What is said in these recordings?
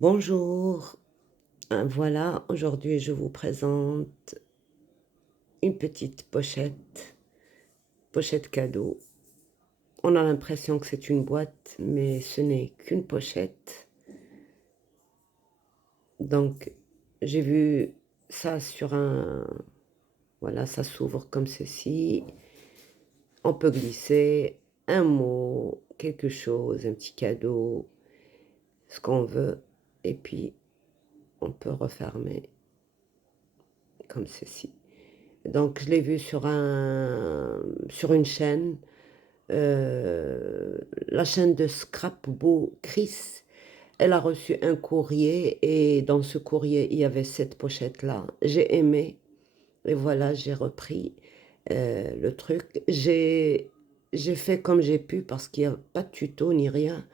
Bonjour, voilà, aujourd'hui je vous présente une petite pochette cadeau. On a l'impression que c'est une boîte, mais ce n'est qu'une pochette. Donc, j'ai vu ça sur voilà, ça s'ouvre comme ceci. On peut glisser un mot, quelque chose, un petit cadeau, ce qu'on veut, et puis on peut refermer comme ceci. Donc je l'ai vu sur une chaîne, la chaîne de Scrapbook Chris. Elle a reçu un courrier et dans ce courrier, il y avait cette pochette-là. J'ai aimé et voilà, j'ai repris, le truc. J'ai fait comme j'ai pu parce qu'il y a pas de tuto ni rien.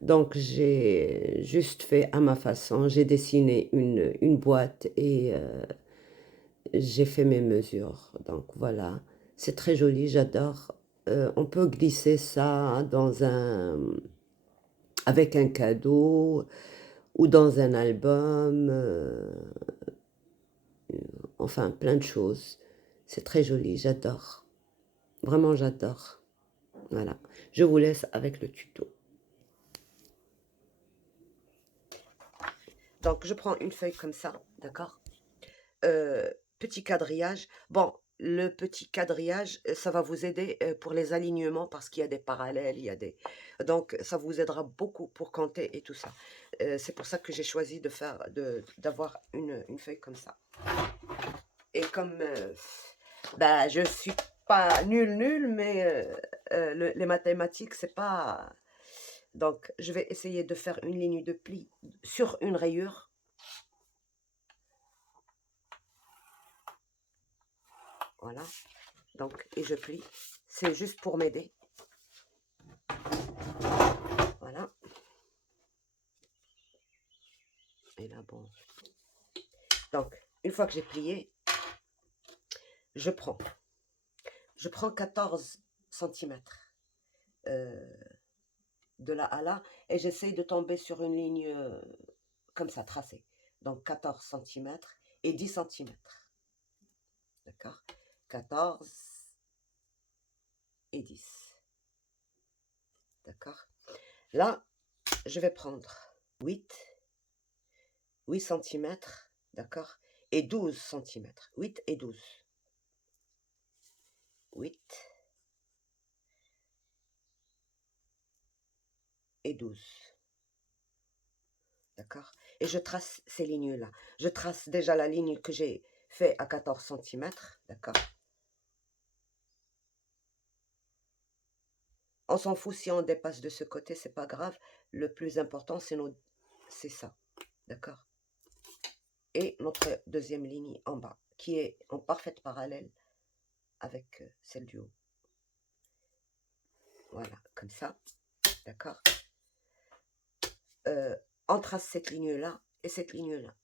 Donc j'ai juste fait à ma façon. J'ai dessiné une boîte et j'ai fait mes mesures, donc voilà. C'est très joli, j'adore. On peut glisser ça avec un cadeau ou dans un album, enfin plein de choses. C'est très joli, j'adore. Vraiment, j'adore. Voilà. Je vous laisse avec le tuto. Donc, je prends une feuille comme ça, d'accord? Petit quadrillage. Bon, le petit quadrillage, ça va vous aider pour les alignements parce qu'il y a des parallèles, il y a des... Donc, ça vous aidera beaucoup pour compter et tout ça. C'est pour ça que j'ai choisi d'avoir une feuille comme ça. Et comme bah, je suis pas nulle, mais les mathématiques, c'est pas... Donc, je vais essayer de faire une ligne de pli sur une rayure. Voilà. Donc, et je plie. C'est juste pour m'aider. Voilà. Et là, bon. Donc, une fois que j'ai plié, je prends. Je prends 14 centimètres de là à là et j'essaye de tomber sur une ligne comme ça, tracée. Donc, 14 centimètres et 10 centimètres. D'accord? 14 et 10. D'accord? Là, je vais prendre 8 centimètres, d'accord? Et 12 centimètres. 8 et 12. 8 et 12. D'accord? Et je trace ces lignes-là. Je trace déjà la ligne que j'ai fait à 14 centimètres. D'accord? On s'en fout si on dépasse de ce côté, c'est pas grave. Le plus important, c'est ça. D'accord? Et notre deuxième ligne en bas, qui est en parfaite parallèle avec celle du haut. Voilà, comme ça. D'accord? On trace cette ligne-là et cette ligne-là,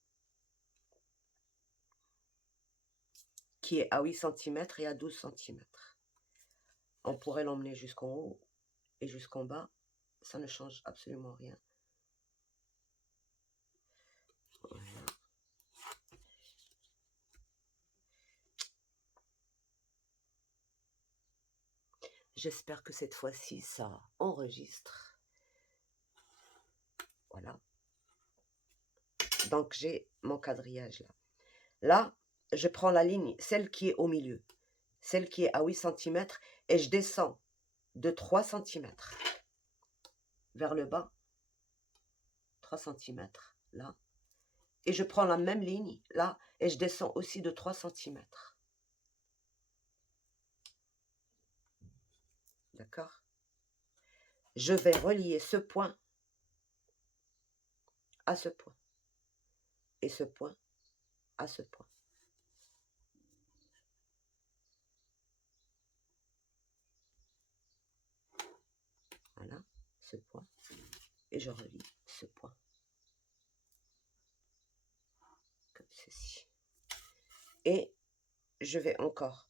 qui est à 8 centimètres et à 12 centimètres. On pourrait l'emmener jusqu'en haut et jusqu'en bas. Ça ne change absolument rien. Voilà. J'espère que cette fois-ci, ça enregistre. Voilà. Donc, j'ai mon quadrillage là. Là, je prends la ligne, celle qui est au milieu, celle qui est à 8 centimètres, et je descends de 3 centimètres vers le bas, 3 centimètres là. Et je prends la même ligne là, et je descends aussi de 3 centimètres. D'accord? Je vais relier ce point à ce point, et ce point à ce point. Voilà, ce point. Et je relie ce point. Comme ceci. Et je vais encore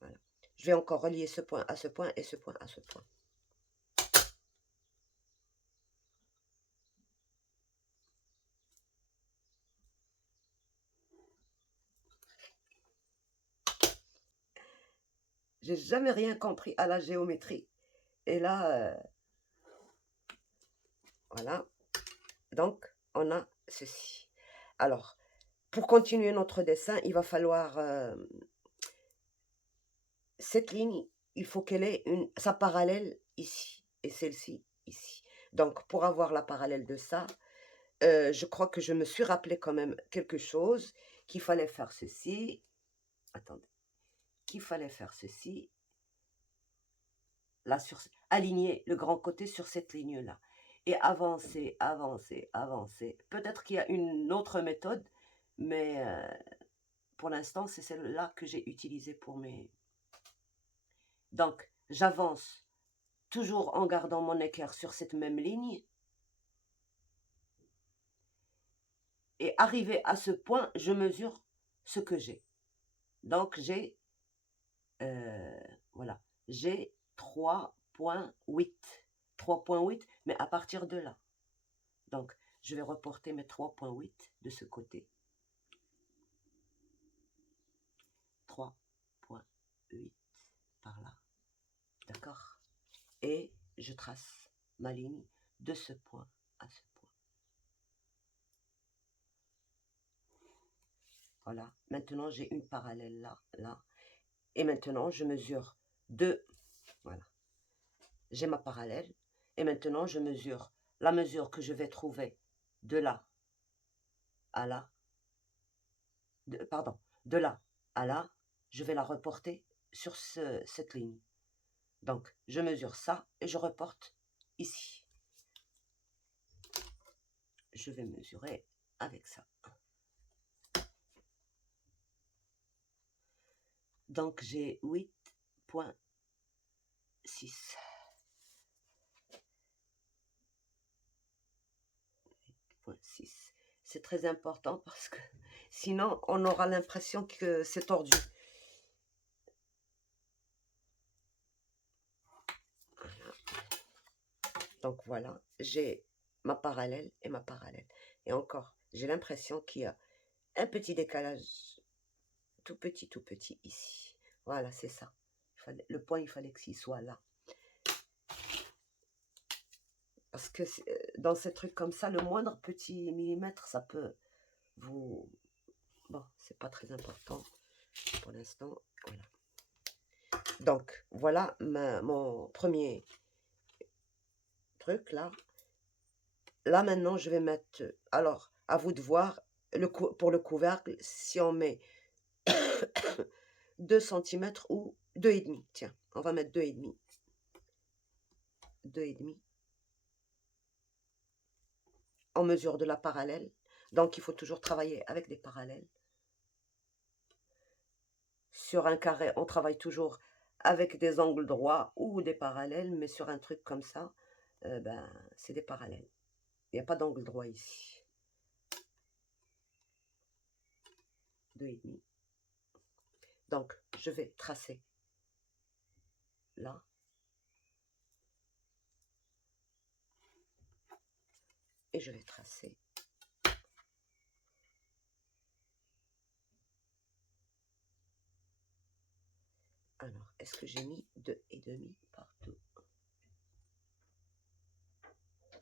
voilà. Je vais encore relier ce point à ce point et ce point à ce point. J'ai jamais rien compris à la géométrie. Et là, voilà. Donc, on a ceci. Alors, pour continuer notre dessin, il va falloir cette ligne, il faut qu'elle ait sa parallèle ici et celle-ci ici. Donc, pour avoir la parallèle de ça, je crois que je me suis rappelé quand même quelque chose, qu'il fallait faire ceci. Attendez. Qu'il fallait faire ceci. Là, aligner le grand côté sur cette ligne-là. Et avancer, avancer, avancer. Peut-être qu'il y a une autre méthode, mais pour l'instant, c'est celle-là que j'ai utilisée pour mes... Donc, j'avance toujours en gardant mon équerre sur cette même ligne. Et arrivé à ce point, je mesure ce que j'ai. Donc, j'ai, voilà, j'ai 3,8. 3,8, mais à partir de là. Donc, je vais reporter mes 3,8 de ce côté. 3,8 par là. D'accord? Et je trace ma ligne de ce point à ce point. Voilà. Maintenant, j'ai une parallèle là, là. Et maintenant, je mesure deux. Voilà. J'ai ma parallèle. Et maintenant, je mesure la mesure que je vais trouver de là à là. Pardon, de là à là. Je vais la reporter sur cette ligne. Donc, je mesure ça et je reporte ici. Je vais mesurer avec ça. Donc, j'ai 8,6. 8,6. C'est très important parce que sinon, on aura l'impression que c'est tordu. Voilà. Donc, voilà, j'ai ma parallèle et ma parallèle. Et encore, j'ai l'impression qu'il y a un petit décalage tout petit ici. Voilà, c'est ça. Le point, il fallait qu'il soit là. Parce que dans ces trucs comme ça, le moindre petit millimètre, ça peut vous... Bon, c'est pas très important pour l'instant. Voilà. Donc, voilà mon premier truc là. Là, maintenant, je vais mettre... Alors, à vous de voir, pour le couvercle, si on met 2 cm ou 2,5. Tiens, on va mettre 2,5. 2,5. En mesure de la parallèle. Donc, il faut toujours travailler avec des parallèles. Sur un carré, on travaille toujours avec des angles droits ou des parallèles, mais sur un truc comme ça, ben, c'est des parallèles. Il n'y a pas d'angle droit ici. 2,5. Donc, je vais tracer là. Et je vais tracer. Alors, est-ce que j'ai mis 2,5 partout?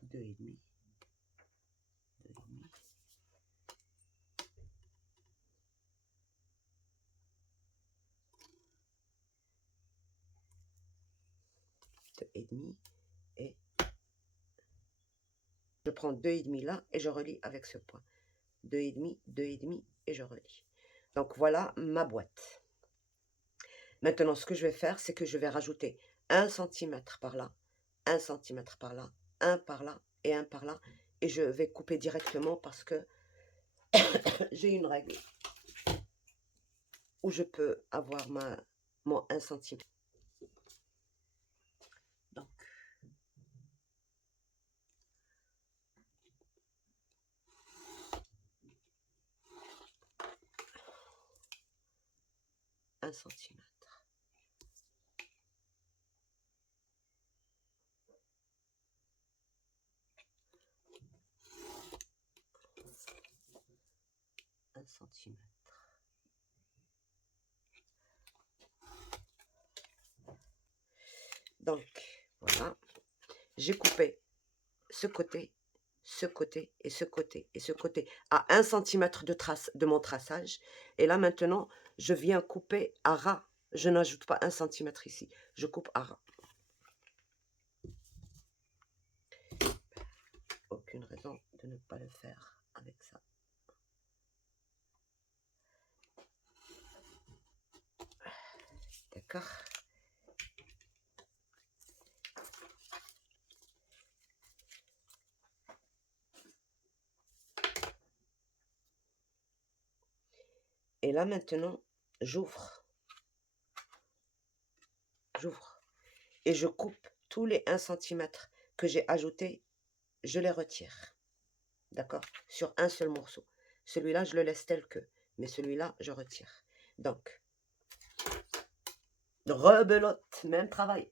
2,5. 2,5. 2,5. Et je prends 2,5 là et je relie avec ce point. 2,5, 2,5 et je relie. Donc, voilà ma boîte. Maintenant, ce que je vais faire, c'est que je vais rajouter 1 cm par là, 1 cm par là, 1 par là et 1 par là. Et je vais couper directement parce que j'ai une règle où je peux avoir mon 1 cm. Donc, un centimètre. cm. Donc, voilà. J'ai coupé ce côté et ce côté et ce côté à 1 cm de trace de mon traçage. Et là, maintenant, je viens couper à ras. Je n'ajoute pas 1 cm ici. Je coupe à ras. Aucune raison de ne pas le faire avec ça. D'accord? Et là, maintenant, j'ouvre. Et je coupe tous les 1 cm que j'ai ajoutés, je les retire. D'accord? Sur un seul morceau. Celui-là, je le laisse tel que. Mais celui-là, je retire. Donc, rebelote, même travail.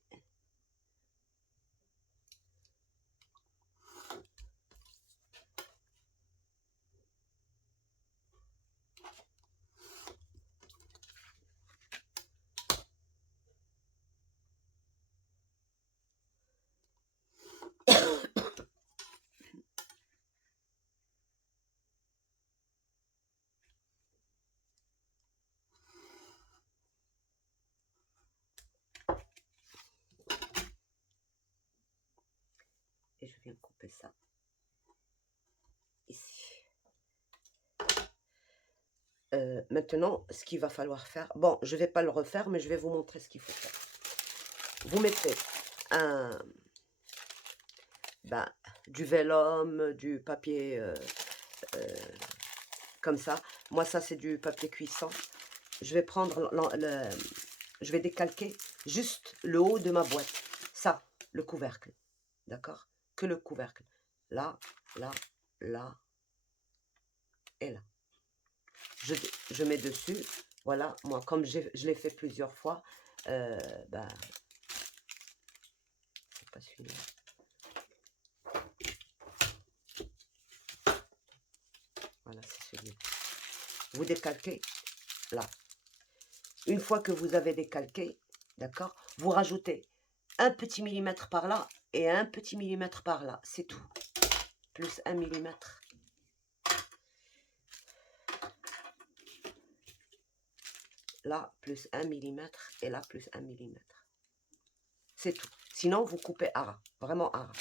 Et je viens couper ça ici. Maintenant, ce qu'il va falloir faire, bon, je ne vais pas le refaire, mais je vais vous montrer ce qu'il faut faire. Vous mettez du vélum, du papier comme ça. Moi, ça, c'est du papier cuisson. Je vais prendre je vais décalquer juste le haut de ma boîte. Ça, le couvercle. D'accord? Que le couvercle. Là, là, là et là. Je mets dessus. Voilà, moi, comme je l'ai fait plusieurs fois, c'est pas celui-là. Voilà, c'est celui-là. Vous décalquez là. Une fois que vous avez décalqué, d'accord, vous rajoutez un petit millimètre par là et un petit millimètre par là. C'est tout. Plus 1 millimètre. Là, plus 1 millimètre et là, plus 1 millimètre. C'est tout. Sinon, vous coupez à ras. Vraiment à ras.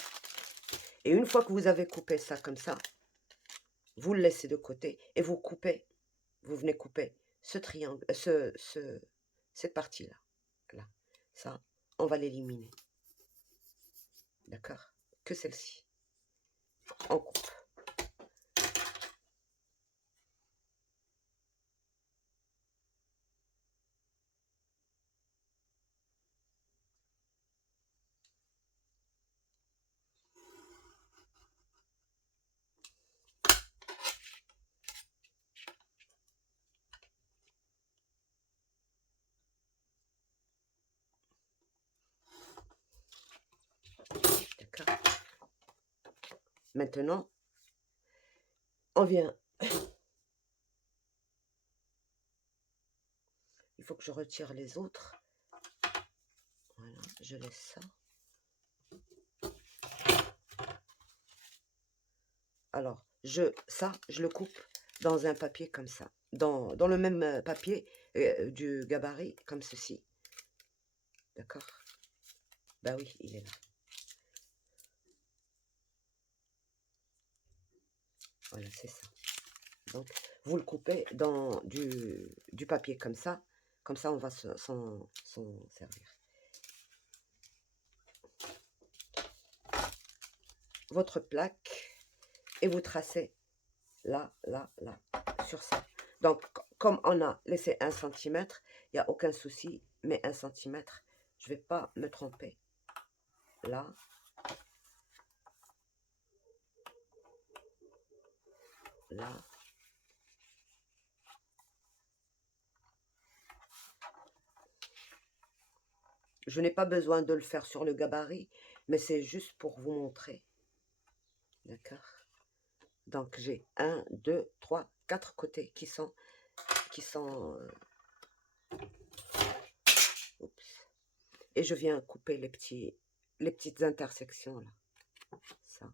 Et une fois que vous avez coupé ça comme ça, vous le laissez de côté et vous coupez. Vous venez couper ce triangle, cette partie-là. Là. Ça, on va l'éliminer. D'accord? Que celle-ci. On coupe. D'accord? Maintenant, on vient. Il faut que je retire les autres. Voilà, je laisse ça. Alors, ça, je le coupe dans un papier comme ça. Dans le même papier du gabarit, comme ceci. D'accord? Bah oui, il est là. Voilà, c'est ça. Donc, vous le coupez dans du papier comme ça. Comme ça, on va s'en servir. Votre plaque et vous tracez là, là, là, sur ça. Donc, comme on a laissé 1 cm, il n'y a aucun souci, mais 1 cm, je ne vais pas me tromper. Là. Là. Je n'ai pas besoin de le faire sur le gabarit, mais c'est juste pour vous montrer. D'accord? Donc, j'ai 1, 2, 3, 4 côtés qui sont oups. Et je viens couper les petites intersections là. Ça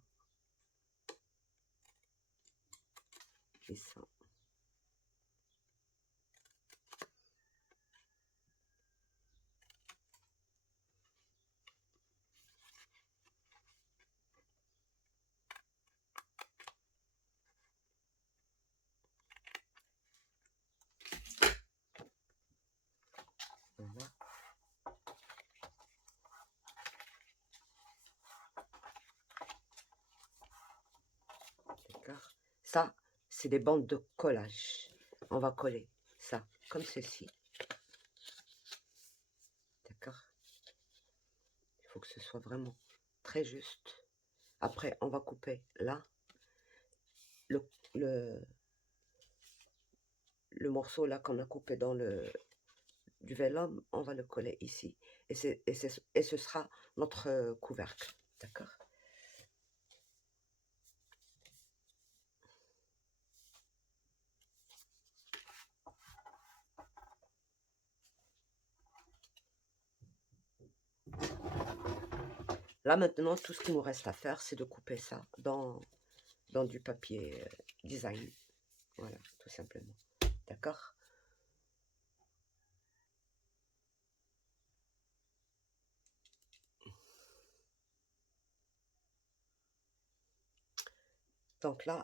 et ça. Voilà. D'accord. Ça, c'est des bandes de collage. On va coller ça comme ceci. D'accord. Il faut que ce soit vraiment très juste. Après, on va couper là le, le, le morceau là qu'on a coupé dans du vélum, on va le coller ici. Et ce sera notre couvercle. D'accord. Là maintenant, tout ce qu'il nous reste à faire, c'est de couper ça dans du papier design. Voilà, tout simplement. D'accord. Donc là,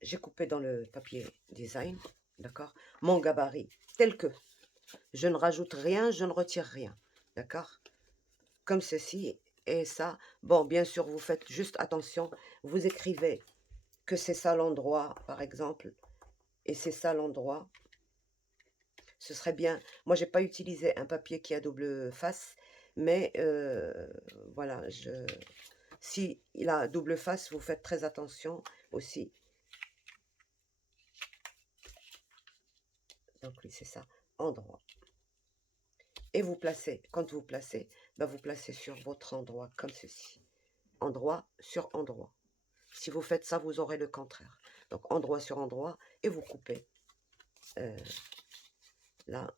j'ai coupé dans le papier design, d'accord, mon gabarit tel que. Je ne rajoute rien, je ne retire rien, d'accord. Comme ceci et ça. Bon, bien sûr, vous faites juste attention. Vous écrivez que c'est ça l'endroit, par exemple, et c'est ça l'endroit. Ce serait bien. Moi, j'ai pas utilisé un papier qui a double face, mais voilà, si il a double face, vous faites très attention aussi. Donc oui, c'est ça, endroit. Et vous placez, quand vous placez, ben vous placez sur votre endroit comme ceci. Endroit sur endroit. Si vous faites ça, vous aurez le contraire. Donc endroit sur endroit et vous coupez là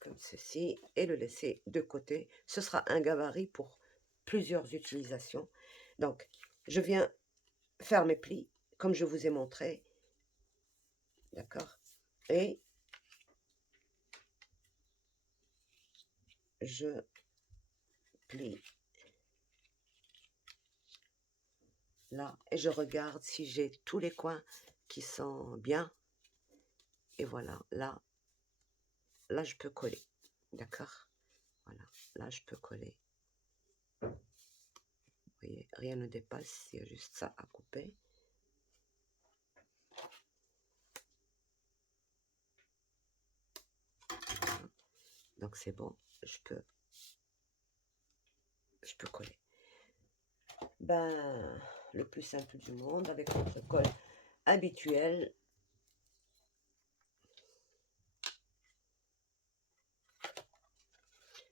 comme ceci et le laisser de côté. Ce sera un gabarit pour plusieurs utilisations. Donc je viens faire mes plis comme je vous ai montré. D'accord. Et je plie là et je regarde si j'ai tous les coins qui sont bien. Et voilà, là je peux coller. D'accord. Voilà, là je peux coller. Vous voyez, rien ne dépasse, il y a juste ça à couper. Voilà. Donc c'est bon, je peux coller. Ben, le plus simple du monde avec notre colle habituelle.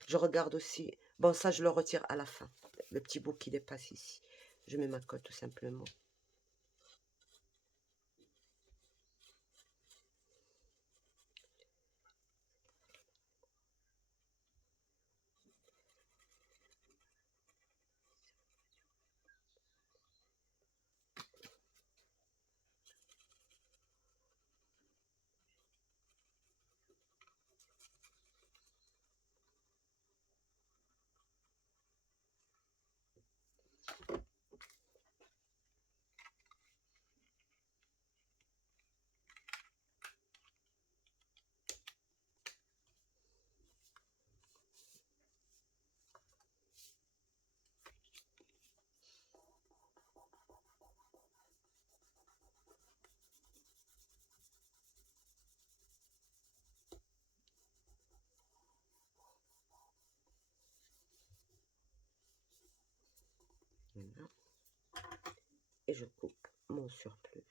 Je regarde aussi. Bon, ça, je le retire à la fin. Le petit bout qui dépasse ici. Je mets ma colle tout simplement. Voilà. Et je coupe mon surplus.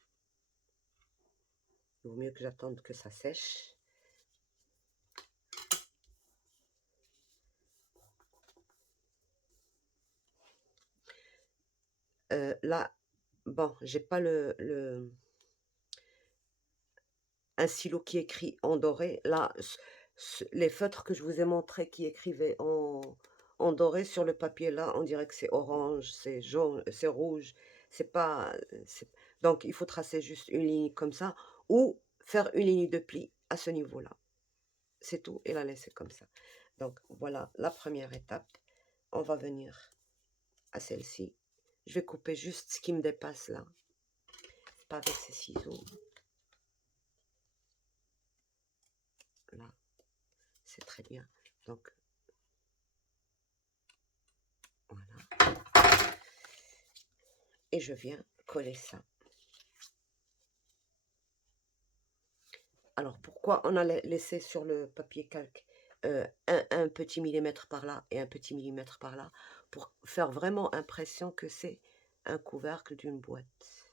Il vaut mieux que j'attende que ça sèche. Là, bon, j'ai pas un stylo qui écrit en doré. Là, les feutres que je vous ai montrés qui écrivaient en doré sur le papier, là, on dirait que c'est orange, c'est jaune, c'est rouge. C'est pas. Donc, il faut tracer juste une ligne comme ça ou faire une ligne de pli à ce niveau-là. C'est tout, et la laisser comme ça. Donc, voilà la première étape. On va venir à celle-ci. Je vais couper juste ce qui me dépasse là. Pas avec ces ciseaux. Là, c'est très bien. Donc, voilà. Et je viens coller ça. Alors, pourquoi on a laissé sur le papier calque un petit millimètre par là et un petit millimètre par là, pour faire vraiment impression que c'est un couvercle d'une boîte.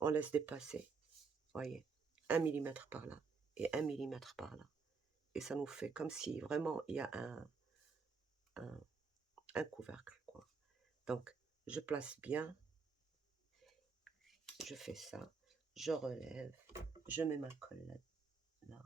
On laisse dépasser, voyez, 1 millimètre par là et 1 millimètre par là. Et ça nous fait comme si vraiment il y a un couvercle, quoi. Donc, je place bien, je fais ça, je relève, je mets ma colle là.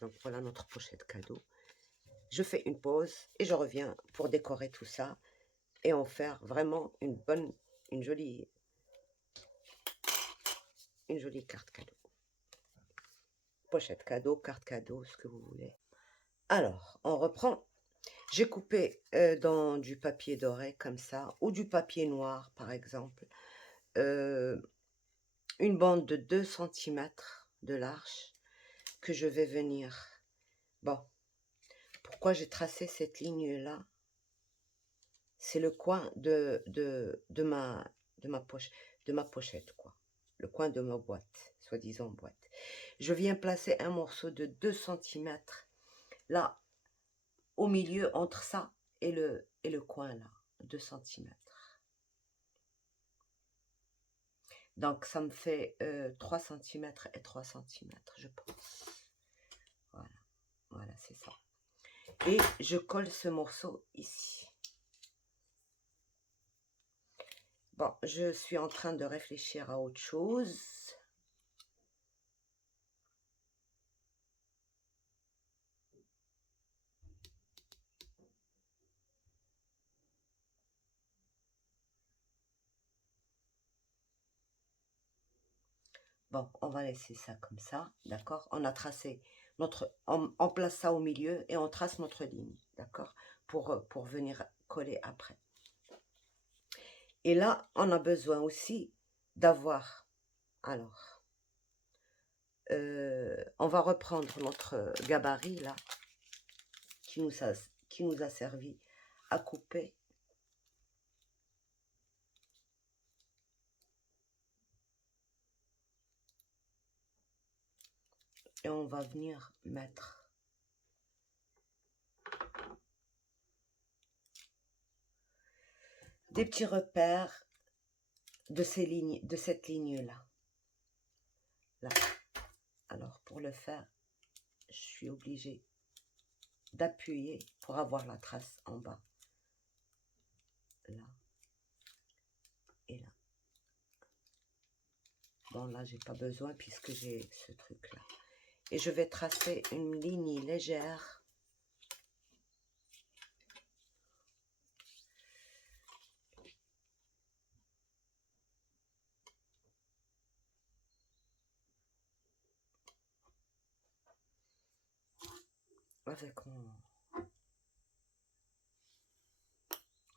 Donc voilà notre pochette cadeau. Je fais une pause et je reviens pour décorer tout ça et en faire vraiment une jolie carte cadeau. Pochette cadeau, carte cadeau, ce que vous voulez. Alors, on reprend. J'ai coupé dans du papier doré comme ça, ou du papier noir par exemple, une bande de 2 cm de large que je vais venir. Bon, pourquoi j'ai tracé cette ligne-là? C'est le coin de ma pochette, quoi. Le coin de ma boîte, soi-disant boîte. Je viens placer un morceau de 2 cm là, au milieu, entre ça et le coin là, 2 cm. Donc, ça me fait 3 cm et 3 cm, je pense. Voilà, voilà, c'est ça. Et je colle ce morceau ici. Bon, je suis en train de réfléchir à autre chose. Bon, on va laisser ça comme ça, d'accord? On a tracé on place ça au milieu et on trace notre ligne, d'accord? Pour venir coller après. Et là, on a besoin aussi d'avoir, alors, on va reprendre notre gabarit là, qui nous a servi à couper. Et on va venir mettre des petits repères de ces lignes, de cette ligne-là. Là. Alors, pour le faire, je suis obligée d'appuyer pour avoir la trace en bas. Là. Et là. Bon, là, j'ai pas besoin puisque j'ai ce truc-là. Et je vais tracer une ligne légère. Avec mon...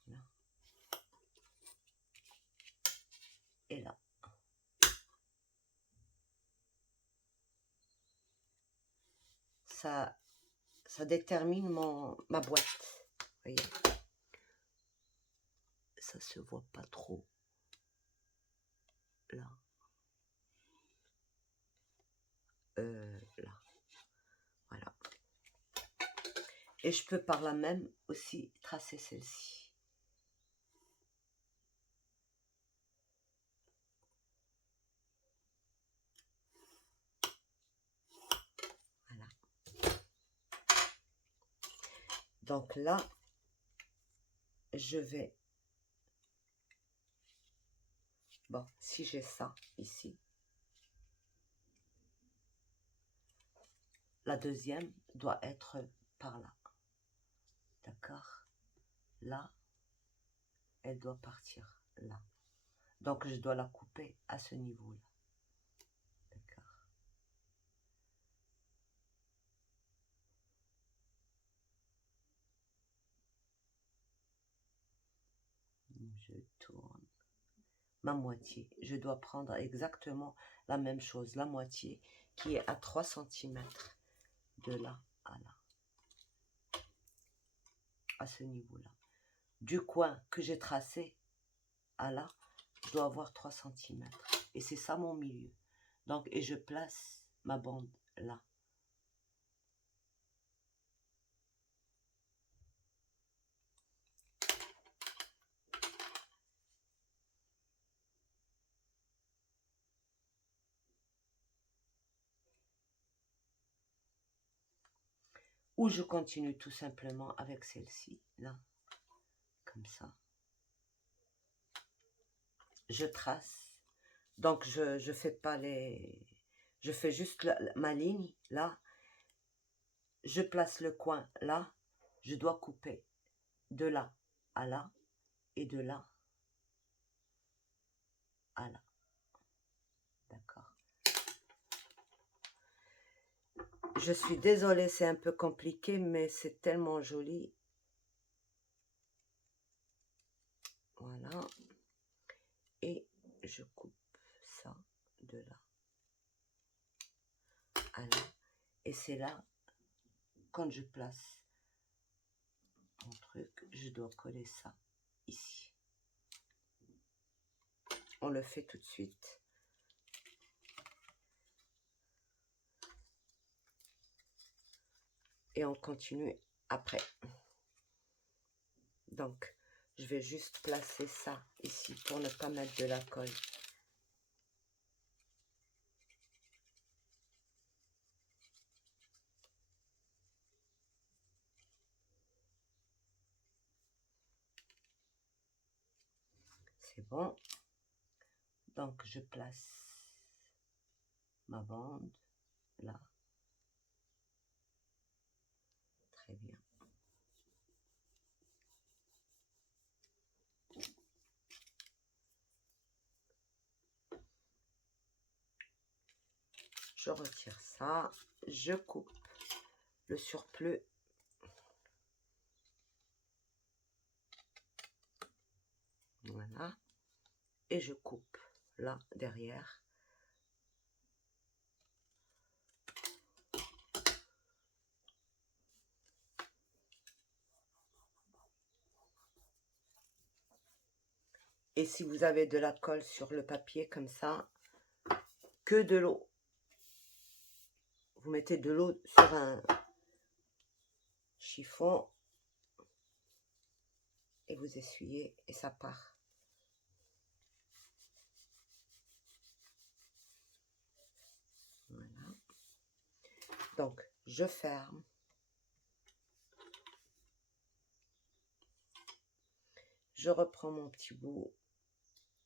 Là. Et là. ça détermine ma boîte. Voyez, ça se voit pas trop là. Là, voilà. Et je peux par là même aussi tracer celle-ci. Voilà. Donc là, je vais... Bon, si j'ai ça ici, la deuxième doit être par là. D'accord? Là, elle doit partir là. Donc, je dois la couper à ce niveau-là. D'accord? Je tourne ma moitié. Je dois prendre exactement la même chose, la moitié, qui est à 3 cm de là à là, à ce niveau-là. Du coin que j'ai tracé à là, je dois avoir 3 cm. Et c'est ça mon milieu. Donc, et je place ma bande là. Ou je continue tout simplement avec celle-ci, là, comme ça. Je trace. Donc, je fais pas les... Je fais juste ma ligne, là. Je place le coin, là. Je dois couper de là à là et de là à là. D'accord. Je suis désolée, c'est un peu compliqué, mais c'est tellement joli. Voilà. Et je coupe ça de là à là. Et c'est là, quand je place mon truc, je dois coller ça ici. On le fait tout de suite. Et on continue après. Donc, je vais juste placer ça ici pour ne pas mettre de la colle. C'est bon. Donc, je place ma bande là. Très bien. Je retire ça. Je coupe le surplus. Voilà. Et je coupe là derrière. Et si vous avez de la colle sur le papier comme ça, que de l'eau. Vous mettez de l'eau sur un chiffon et vous essuyez et ça part. Voilà. Donc, je ferme. Je reprends mon petit bout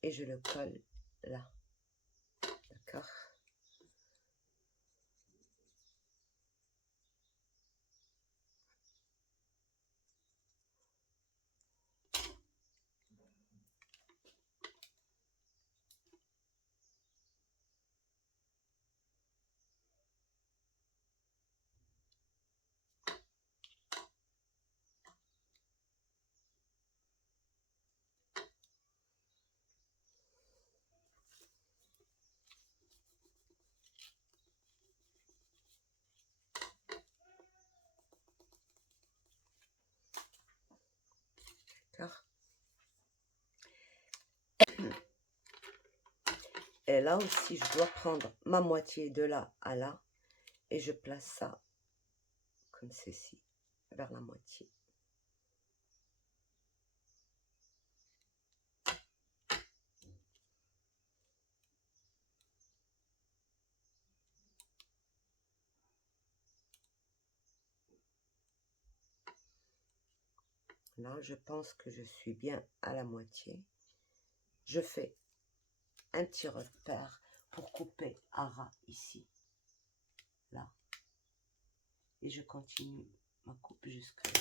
et je le colle là. D'accord? d'accord? Et là aussi, je dois prendre ma moitié de là à là et je place ça comme ceci, vers la moitié. Là, je pense que je suis bien à la moitié. Je fais un petit repère pour couper à ras ici, là. Et je continue ma coupe jusque là.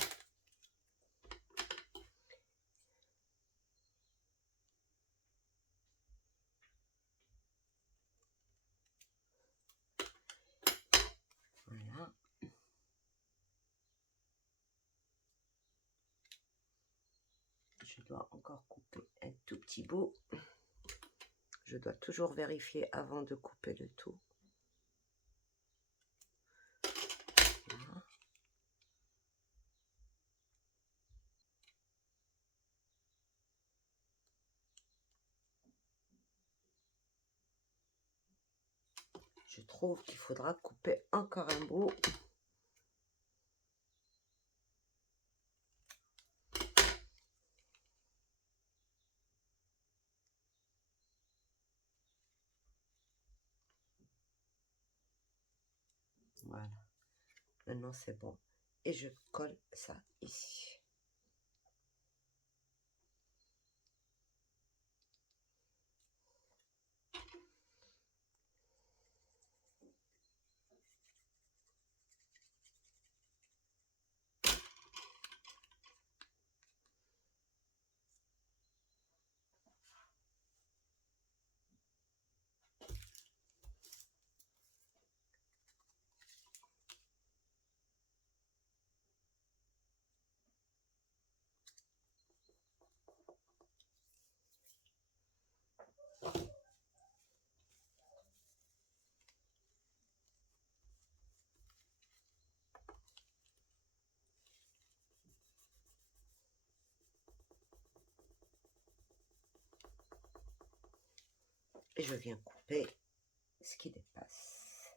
Voilà. Je dois encore couper un tout petit bout. Je dois toujours vérifier avant de couper le tout. Voilà. Je trouve qu'il faudra couper encore un bout. Voilà. Maintenant, c'est bon. Et je colle ça ici. Et je viens couper ce qui dépasse.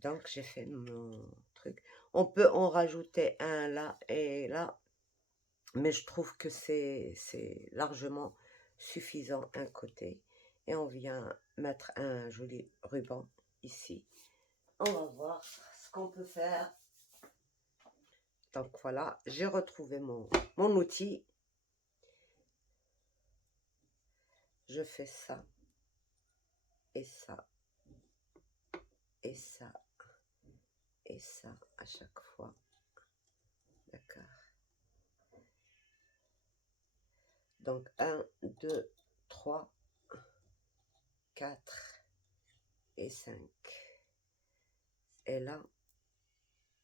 Donc, j'ai fait mon truc. On peut en rajouter un là et là, mais je trouve que c'est largement suffisant un côté. Et on vient mettre un joli ruban ici. On va voir ce qu'on peut faire. Donc voilà, j'ai retrouvé mon outil. Je fais ça et ça et ça et ça à chaque fois. D'accord. Donc 1, 2, 3, 4 et 5. Et là,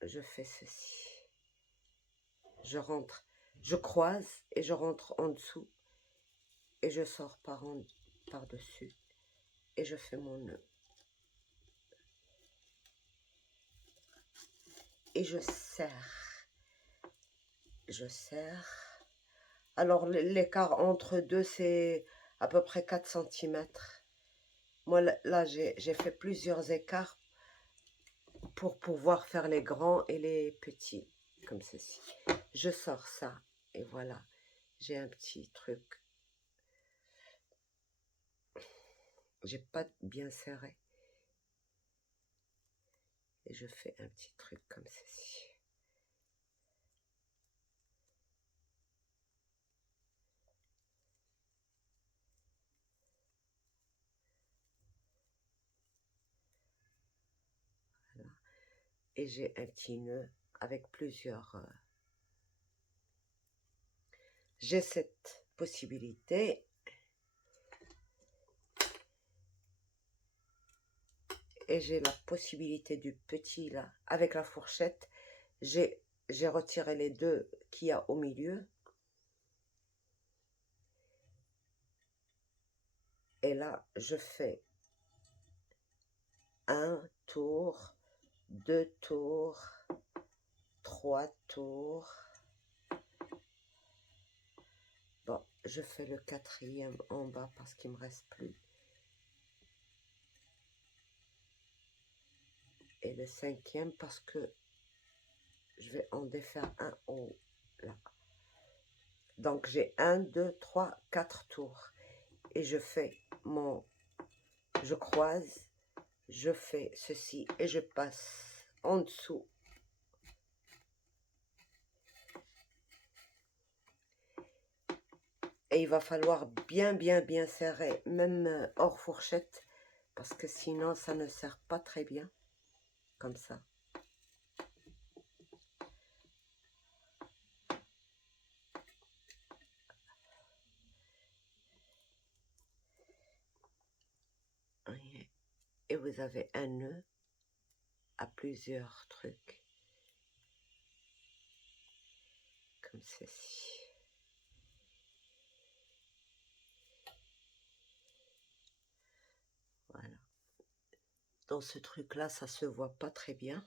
je fais ceci. Je rentre, je croise et je rentre en dessous et je sors par-dessus et je fais mon nœud. Et je serre. Je serre. Alors l'écart entre deux, c'est à peu près 4 cm. Moi, là, j'ai fait plusieurs écarts pour pouvoir faire les grands et les petits, comme ceci. Je sors ça, et voilà, j'ai un petit truc. J'ai pas bien serré. Et je fais un petit truc comme ceci. Voilà. Et j'ai un petit nœud avec plusieurs... J'ai cette possibilité. Et j'ai la possibilité du petit là, avec la fourchette. J'ai retiré les deux qu'il y a au milieu. Et là, je fais un tour, 2 tours, 3 tours. Bon, je fais le 4e en bas parce qu'il me reste plus. Et le 5e parce que je vais en défaire un en haut, là. Donc, j'ai 1, 2, 3, 4 tours. Et je fais je croise, je fais ceci et je passe en dessous. Et il va falloir bien serrer, même hors fourchette, parce que sinon ça ne serre pas très bien, comme ça. Et vous avez un nœud à plusieurs trucs, comme ceci. Voilà. Dans ce truc-là, ça se voit pas très bien.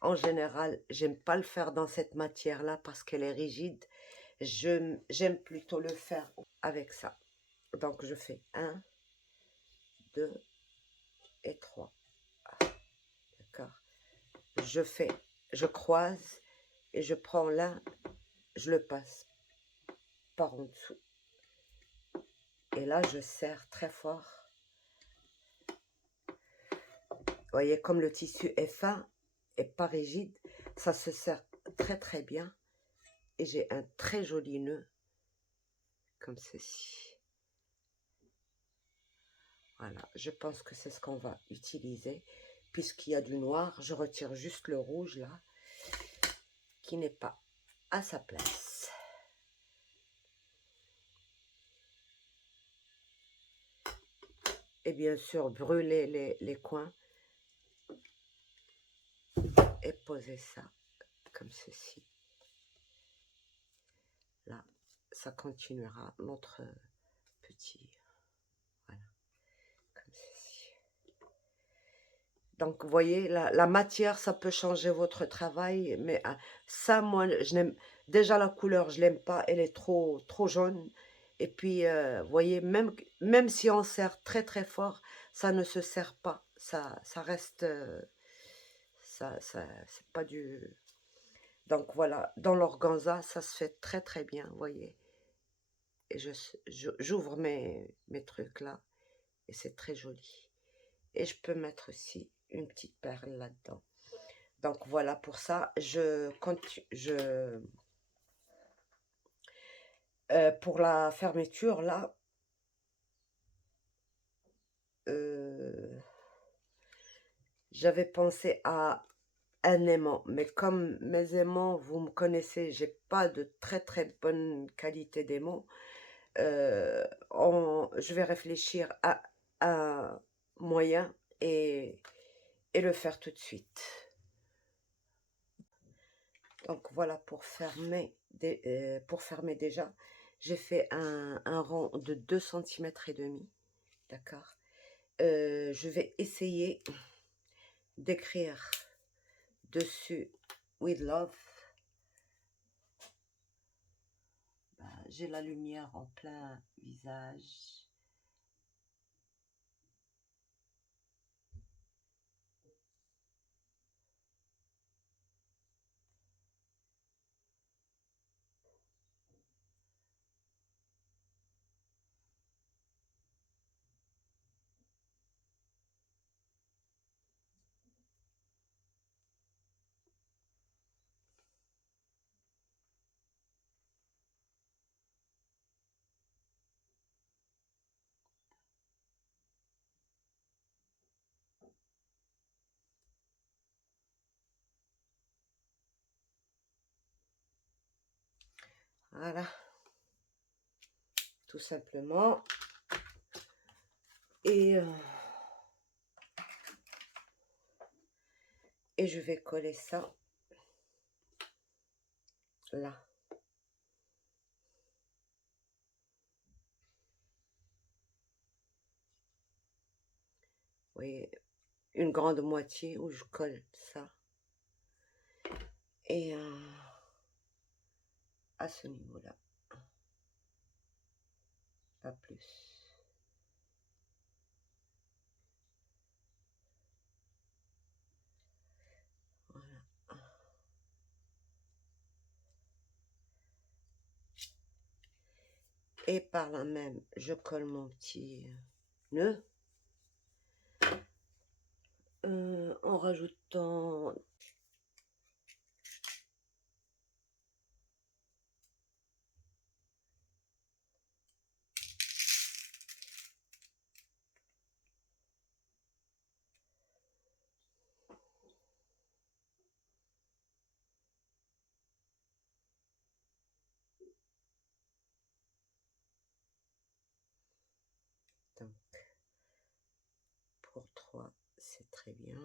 En général, j'aime pas le faire dans cette matière-là parce qu'elle est rigide. J'aime plutôt le faire avec ça. Donc, je fais 1, 2 et 3. D'accord. Je croise et je prends là, je le passe par en dessous. Et là, je serre très fort. Vous voyez, comme le tissu est fin et pas rigide, ça se serre très bien. Et j'ai un très joli nœud, comme ceci. Voilà, je pense que c'est ce qu'on va utiliser. Puisqu'il y a du noir, je retire juste le rouge là, qui n'est pas à sa place. Et bien sûr, brûler les coins et poser ça comme ceci. Là, ça continuera notre petit, voilà, comme ceci. Donc, vous voyez, la matière, ça peut changer votre travail, mais ça, moi, je n'aime, déjà la couleur, je l'aime pas, elle est trop jaune. Et puis, vous voyez, même si on serre très fort, ça ne se serre pas, ça reste, c'est pas du... Donc voilà, dans l'organza, ça se fait très bien, vous voyez. Et j'ouvre mes trucs là, et c'est très joli. Et je peux mettre aussi une petite perle là-dedans. Donc voilà, pour ça, pour la fermeture là, j'avais pensé à un aimant, mais comme mes aimants, vous me connaissez, j'ai pas de très bonne qualité d'aimant. Je vais réfléchir à un moyen et le faire tout de suite. Donc voilà, pour fermer déjà, j'ai fait un rang de 2 cm et demi, d'accord. Je vais essayer d'écrire dessus with love. J'ai la lumière en plein visage. Voilà, tout simplement. Et je vais coller ça là. voyez, une grande moitié où je colle ça. Et à ce niveau-là, pas plus. Voilà. Et par là même, je colle mon petit nœud en rajoutant donc, pour 3, c'est très bien.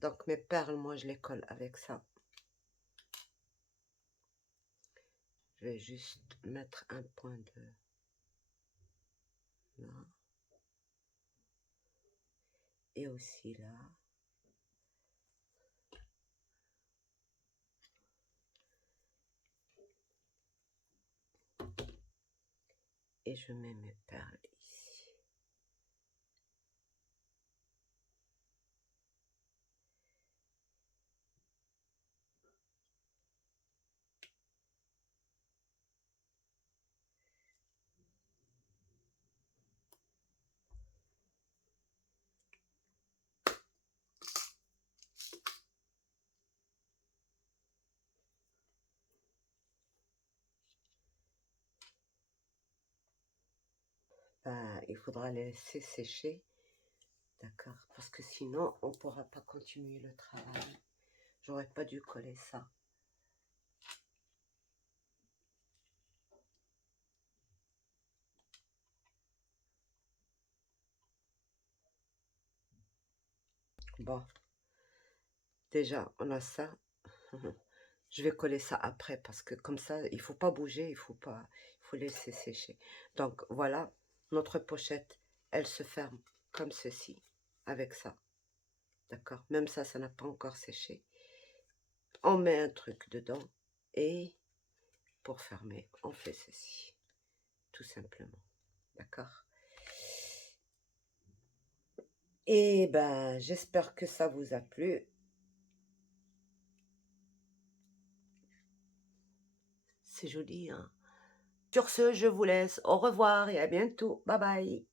Donc mes perles, moi je les colle avec ça. Je vais juste mettre un point de là. Et aussi là. Et je mets mes perles ici. Ben, il faudra les laisser sécher. D'accord? Parce que sinon, on ne pourra pas continuer le travail. J'aurais pas dû coller ça. Bon, déjà, on a ça. Je vais coller ça après parce que comme ça, il faut pas bouger, il faut laisser sécher. Donc voilà, notre pochette, elle se ferme comme ceci, avec ça. D'accord? Même ça, ça n'a pas encore séché. On met un truc dedans et pour fermer, on fait ceci. Tout simplement. D'accord? Et ben, j'espère que ça vous a plu. C'est joli, hein? Sur ce, je vous laisse. Au revoir et à bientôt. Bye bye.